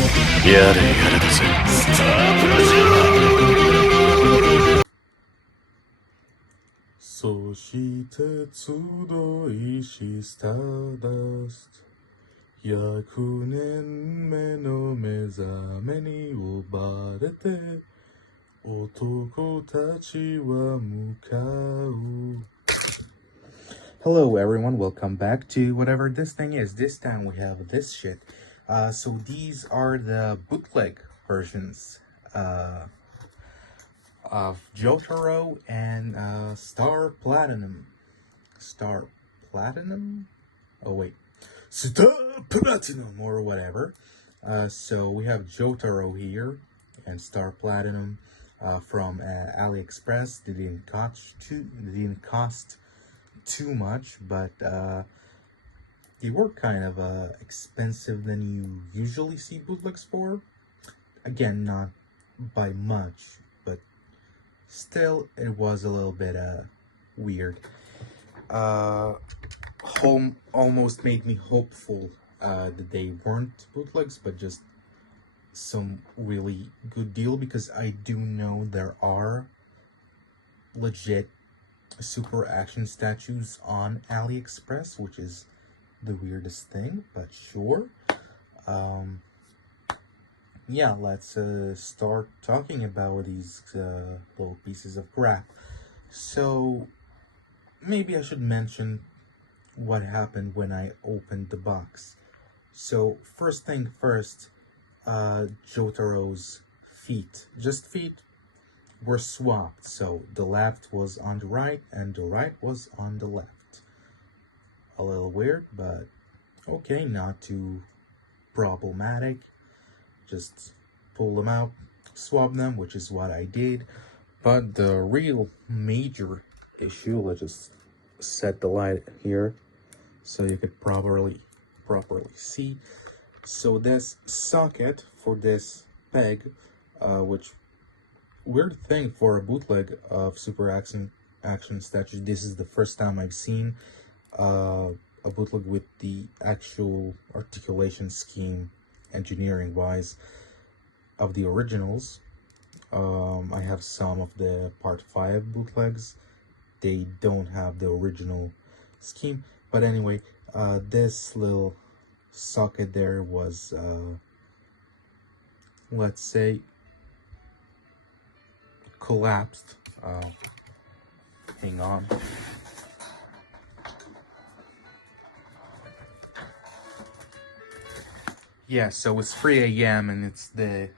やれやれだぜ。スタープラチナム。そして集いしスターダスト、100年目の目覚めに呼ばれて男たちは向かう。 Hello everyone, welcome back to whatever this thing is. This time we have this shit. So these are the bootleg versions of Jotaro and Star Platinum. Star Platinum? Oh wait, Star Platinum or whatever. So we have Jotaro here and Star Platinum from AliExpress. They didn't cost too much, but they were kind of expensive than you usually see bootlegs for. Again, not by much, but still it was a little bit weird. Home almost made me hopeful that they weren't bootlegs, but just some really good deal, because I do know there are legit super action statues on AliExpress, which is the weirdest thing, but sure. Yeah, let's start talking about these little pieces of crap. So maybe I should mention what happened when I opened the box. So first thing first, Jotaro's feet, were swapped. So the left was on the right and the right was on the left. A little weird, but okay, not too problematic. Just pull them out, swap them, which is what I did. But the real major issue, let's just set the light here so you could properly see. So this socket for this peg, which weird thing for a bootleg of super action statues. This is the first time I've seen a bootleg with the actual articulation scheme, engineering wise, of the originals. I have some of the part 5 bootlegs. They don't have the original scheme, but anyway, this little socket there was let's say collapsed. Hang on. Yeah, so it's 3 a.m. and it's the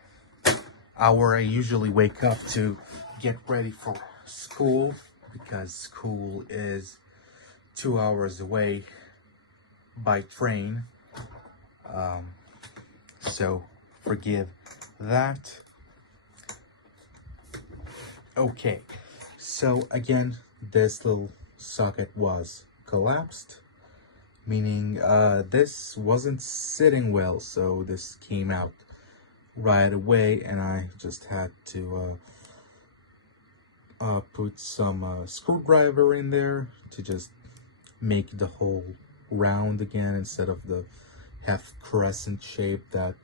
hour I usually wake up to get ready for school, because school is 2 hours away by train. So forgive that. Okay, so again, this little socket was collapsed, meaning this wasn't sitting well, so this came out right away, and I just had to put some screwdriver in there to just make the hole round again instead of the half crescent shape that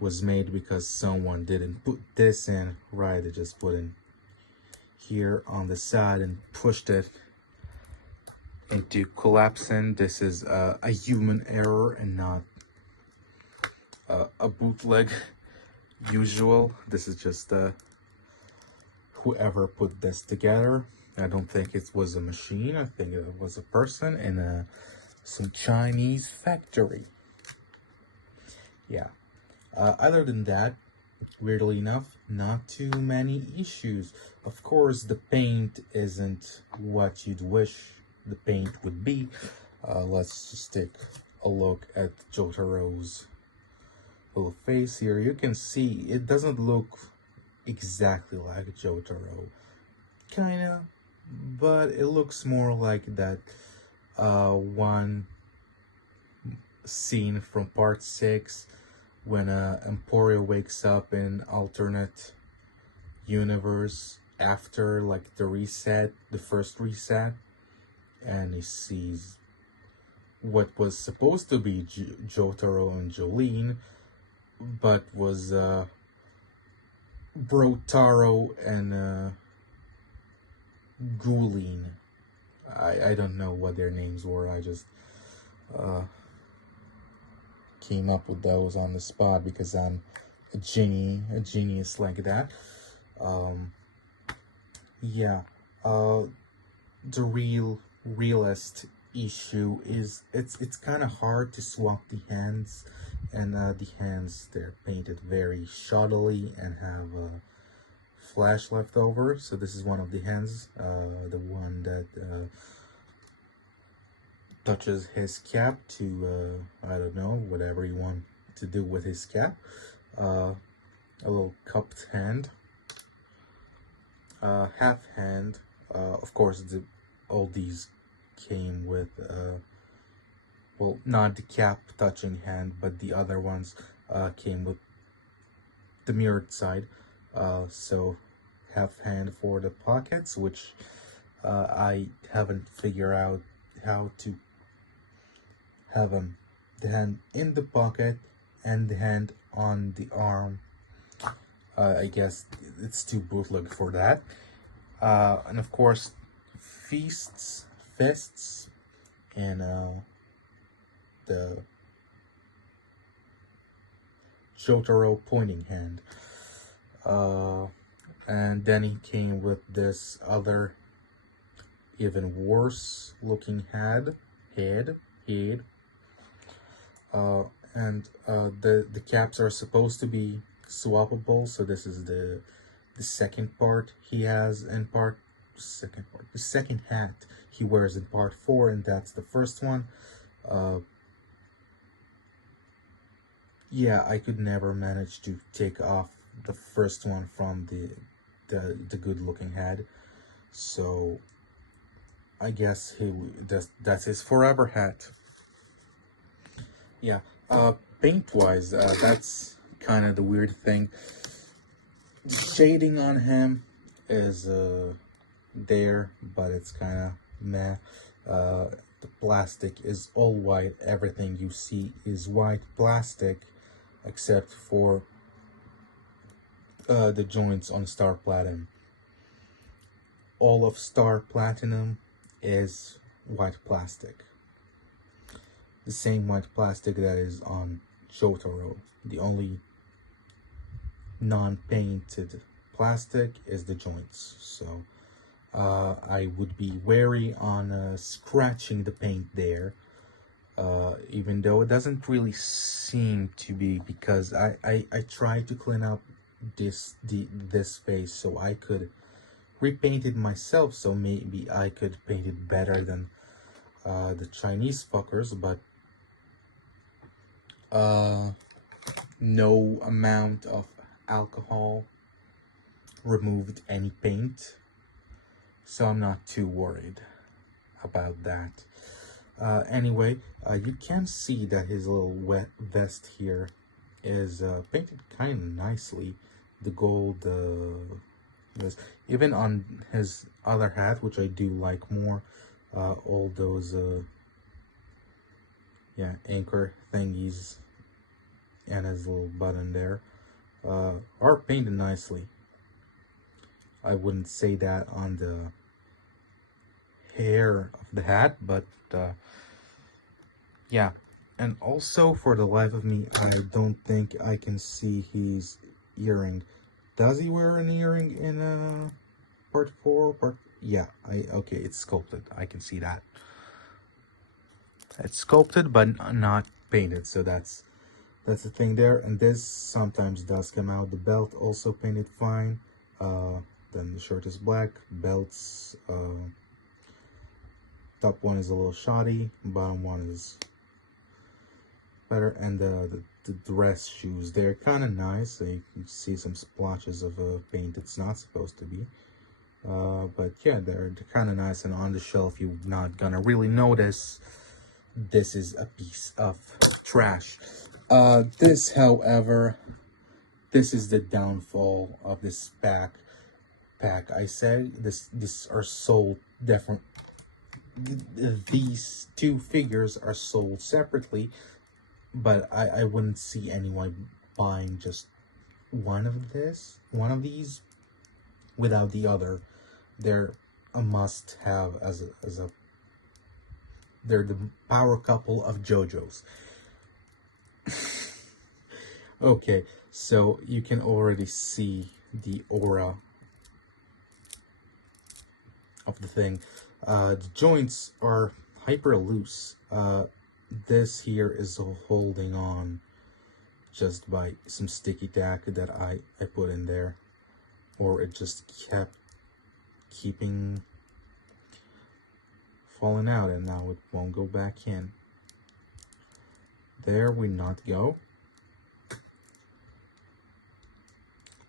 was made because someone didn't put this in right. They just put in here on the side and pushed it into collapsing. This is a human error and not a bootleg usual. This is just whoever put this together. I don't think it was a machine. I think it was a person in some Chinese factory. Yeah. Other than that, weirdly enough, not too many issues. Of course, the paint isn't what you'd wish the paint would be. Let's just take a look at Jotaro's little face here. You can see it doesn't look exactly like Jotaro. Kinda, but it looks more like that one scene from part 6 when Emporio wakes up in alternate universe after like the first reset, and he sees what was supposed to be Jotaro and Jolene but was Jotaro and Gulin. I don't know what their names were. I just came up with those on the spot because I'm a genius like that. Yeah. The realist issue is it's kind of hard to swap the hands, and the hands, they're painted very shoddily and have flash left over. So this is one of the hands, the one that touches his cap to I don't know, whatever you want to do with his cap. A little cupped hand, half hand. Of course, all these came with well, not the cap touching hand, but the other ones came with the mirrored side. So half hand for the pockets, which I haven't figured out how to have the hand in the pocket and the hand on the arm. I guess it's too bootleg for that. And of course, fists, and the Jotaro pointing hand. And then he came with this other, even worse looking head. And the caps are supposed to be swappable. So this is the second part he has in the second hat he wears in part 4, and that's the first one. Yeah, I could never manage to take off the first one from the good looking head, so I guess that's his forever hat. Yeah. Paint wise, that's kind of the weird thing. Shading on him is there, but it's kind of meh. The plastic is all white. Everything you see is white plastic, except for the joints on Star Platinum. All of Star Platinum is white plastic. The same white plastic that is on Jotaro. The only non-painted plastic is the joints. So I would be wary on scratching the paint there, even though it doesn't really seem to be, because I tried to clean up this face so I could repaint it myself, so maybe I could paint it better than the Chinese fuckers, but no amount of alcohol removed any paint, so I'm not too worried about that. Anyway, you can see that his little wet vest here is painted kind of nicely. The gold is even on his other hat, which I do like more. All those yeah, anchor thingies and his little button there are painted nicely. I wouldn't say that on the hair of the hat, but yeah. And also, for the life of me, I don't think I can see his earring. Does he wear an earring in part 4? Yeah, okay, it's sculpted. I can see that. It's sculpted but not painted, so that's the thing there. And this sometimes does come out. The belt also painted fine. Then the shirt is black. Belts, top one is a little shoddy, bottom one is better. And the dress shoes, they're kind of nice. So you can see some splotches of paint it's not supposed to be. But yeah, they're kind of nice, and on the shelf you're not gonna really notice this is a piece of trash. This, however, this is the downfall of this pack. I said this are sold different. These two figures are sold separately, but I wouldn't see anyone buying just one of these without the other. They're a must-have they're the power couple of JoJo's. Okay, so you can already see the aura of the thing. The joints are hyper loose. This here is holding on just by some sticky tack that I put in there, or it just kept keeping falling out, and now it won't go back in. There we not go.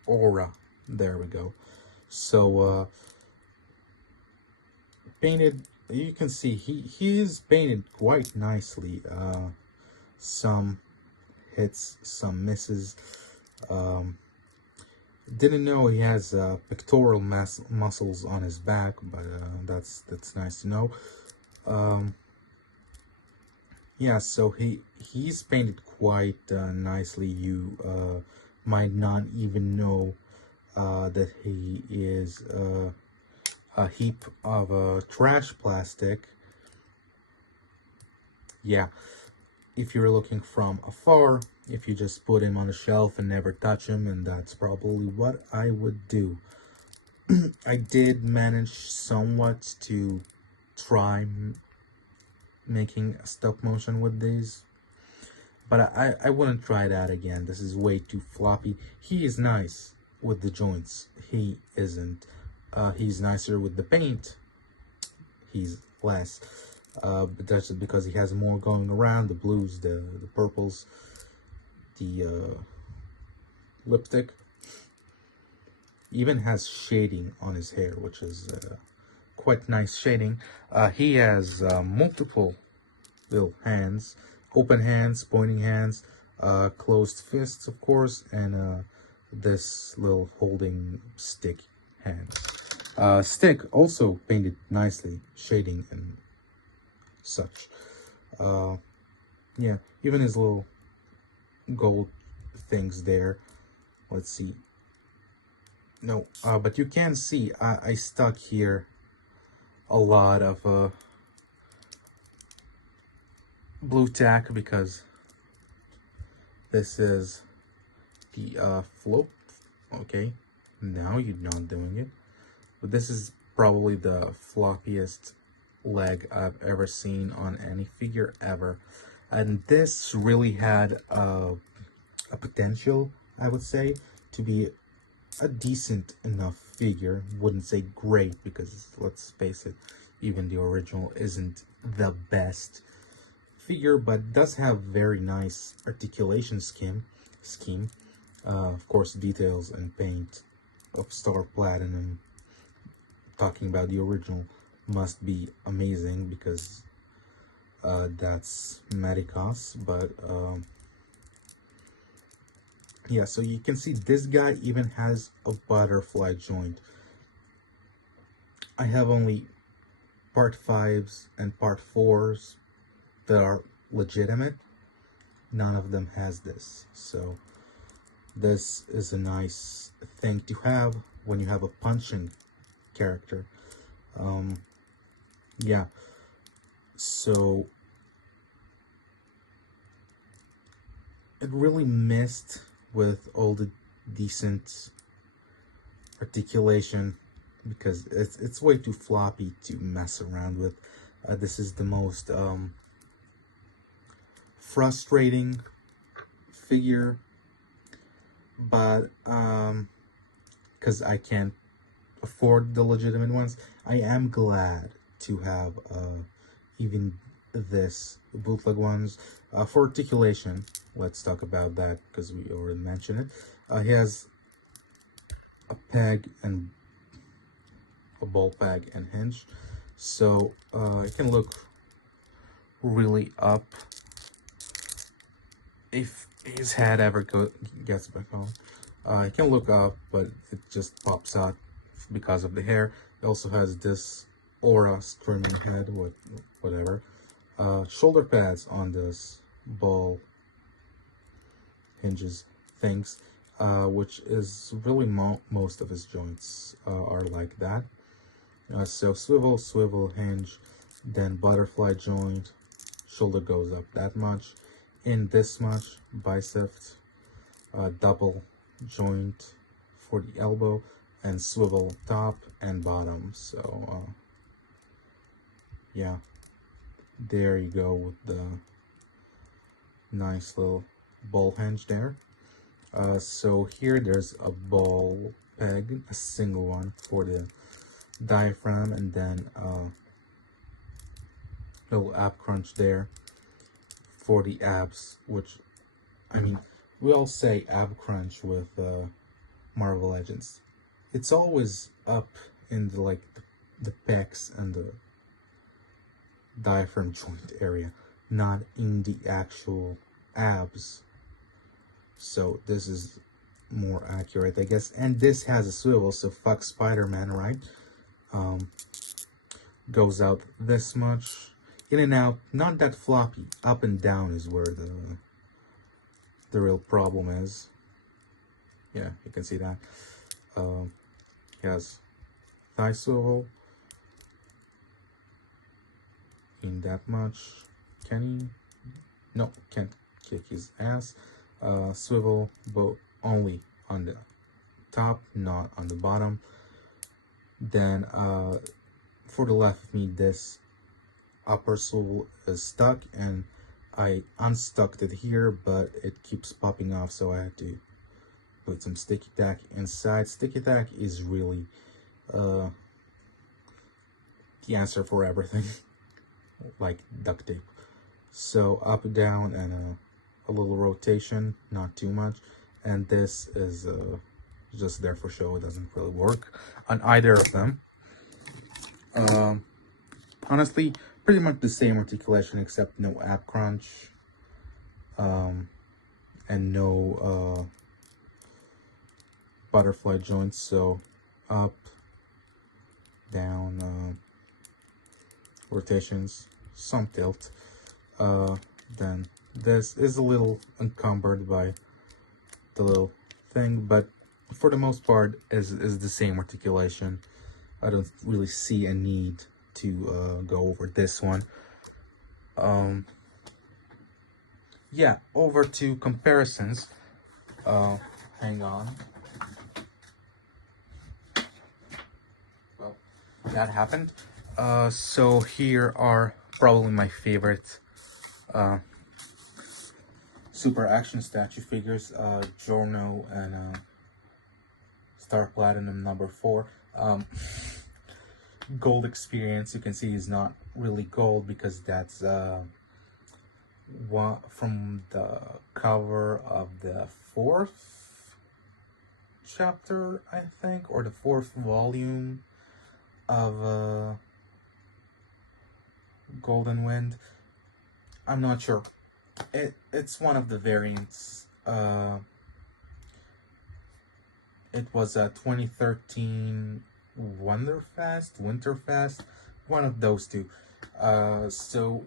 Aura, there we go. So painted, you can see he is painted quite nicely. Some hits, some misses. Didn't know he has pectoral muscles on his back, but that's nice to know. Yeah, so he's painted quite nicely. You might not even know that he is a heap of trash plastic. Yeah, if you're looking from afar, if you just put him on a shelf and never touch him, and that's probably what I would do. I did manage somewhat to try making a stop motion with these, but I wouldn't try that again. This is way too floppy. He is nice with the joints. He isn't. He's nicer with the paint. He's less. But that's just because he has more going around. The blues, the purples, the lipstick. Even has shading on his hair, which is quite nice shading. He has multiple little hands, open hands, pointing hands, closed fists, of course, and this little holding stick hand. Stick also painted nicely, shading and such. Yeah, even his little gold things there. Let's see. No, but you can see I stuck here a lot of blue tack because this is the float. Okay, now you're not doing it, but this is probably the floppiest leg I've ever seen on any figure ever, and this really had a potential, I would say, to be a decent enough figure. Wouldn't say great, because let's face it, even the original isn't the best figure, but does have very nice articulation scheme. Of course, details and paint of Star Platinum. Talking about the original must be amazing because that's Medicos, but yeah, so you can see this guy even has a butterfly joint. I have only part 5s and part 4s that are legitimate. None of them has this, so this is a nice thing to have when you have a punching character. Yeah, so it really missed with all the decent articulation because it's way too floppy to mess around with. This is the most frustrating figure, but because I can't afford the legitimate ones, I am glad to have even this bootleg ones. For articulation, let's talk about that because we already mentioned it. He has a peg and a ball peg and hinge, so it can look really up if his head ever gets back on. It can look up, but it just pops out because of the hair. It also has this aura screaming head, whatever. Shoulder pads on this ball hinges things, which is really most of his joints are like that. So swivel, swivel, hinge, then butterfly joint, shoulder goes up that much, in this much, bicep, double joint for the elbow, and swivel top and bottom. So yeah, there you go with the nice little ball hinge there. So here there's a ball peg, a single one for the diaphragm, and then little ab crunch there for the abs, which, I mean, we all say ab crunch with Marvel Legends. It's always up in the the pecs and the diaphragm joint area, not in the actual abs. So this is more accurate, I guess. And this has a swivel, so fuck Spider-Man, right? Goes out this much, in and out, not that floppy. Up and down is where the real problem is. Yeah, you can see that. He has thigh swivel in that much. Can he? No, can't kick his ass. Swivel, but only on the top, not on the bottom. Then for the left of me, this upper swivel is stuck, and I unstuck it here, but it keeps popping off, so I had to put some sticky tack inside. Sticky tack is really the answer for everything, like duct tape. So up, down, and a little rotation, not too much. And this is just there for show. It doesn't really work on either of them. Honestly, pretty much the same articulation, except no ab crunch, and no butterfly joints. So up, down, rotations, some tilt. Then this is a little encumbered by the little thing, but for the most part is the same articulation. I don't really see a need to go over this one. Yeah, over to comparisons. Hang on. Well, that happened. So here are probably my favorite super action statue figures, Giorno and Star Platinum number 4. Gold experience, you can see, is not really gold because that's from the cover of the 4th chapter, I think, or the 4th volume of Golden Wind. I'm not sure. It's one of the variants. It was a 2013 Winterfest, one of those two. So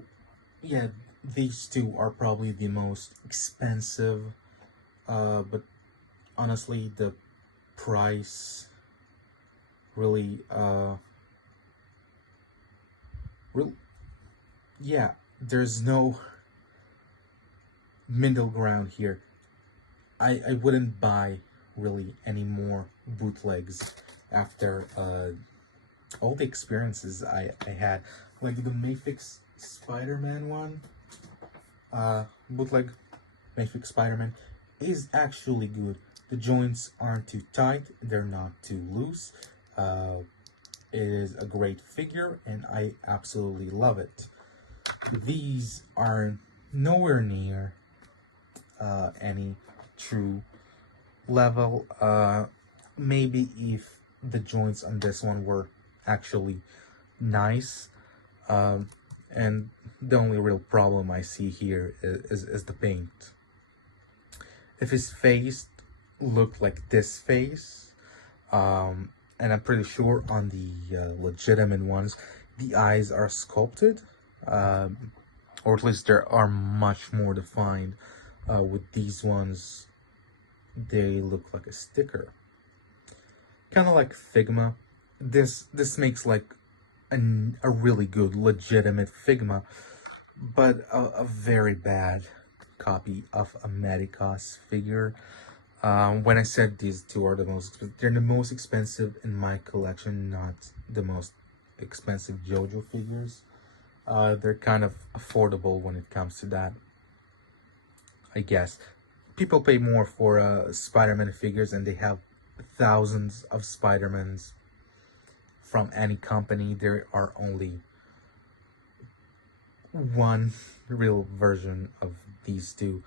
yeah, these two are probably the most expensive, but honestly the price really yeah, there's no middle ground here. I wouldn't buy really any more bootlegs after all the experiences I had. Like the Mayfix Spider-Man one, bootleg Mayfix Spider-Man is actually good. The joints aren't too tight, they're not too loose. It is a great figure and I absolutely love it. These are nowhere near any true level. Maybe if the joints on this one were actually nice, and the only real problem I see here is the paint. If his face looked like this face, and I'm pretty sure on the legitimate ones the eyes are sculpted, or at least they are much more defined. With these ones, they look like a sticker, kind of like Figma. This makes like a really good legitimate Figma, but a very bad copy of a Medicos figure. When I said these two are they're the most expensive in my collection, not the most expensive JoJo figures. They're kind of affordable when it comes to that, I guess. People pay more for Spider-Man figures, and they have thousands of Spider-Mans from any company. There are only one real version of these two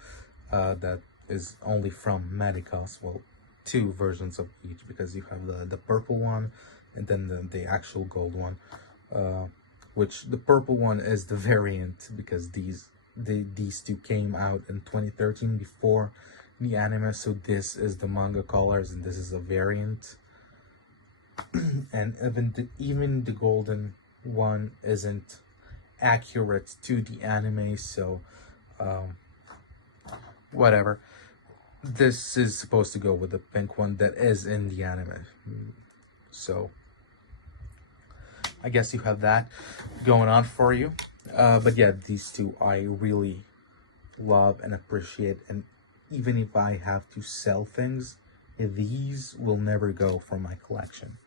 that is only from Medicos. Well, two versions of each, because you have the purple one and then the actual gold one, which the purple one is the variant, because these two came out in 2013 before the anime. So this is the manga colors and this is a variant. And even the golden one isn't accurate to the anime, so whatever. This is supposed to go with the pink one that is in the anime, so I guess you have that going on for you. But yeah, these two I really love and appreciate, and even if I have to sell things, these will never go from my collection.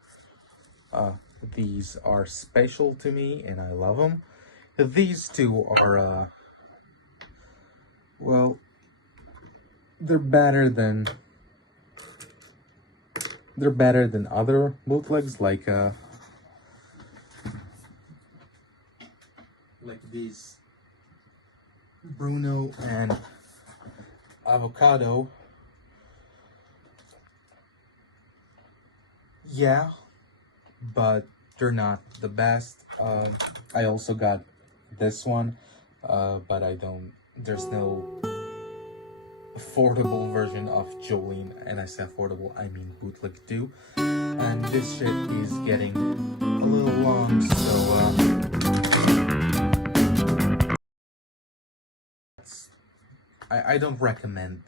These are special to me and I love them. These two are well, they're better than other bootlegs, like these Bruno and Avocado. Yeah, but they're not the best. I also got this one, but there's no affordable version of Jolene, and I say affordable, I mean bootleg too. And this shit is getting a little long, so I don't recommend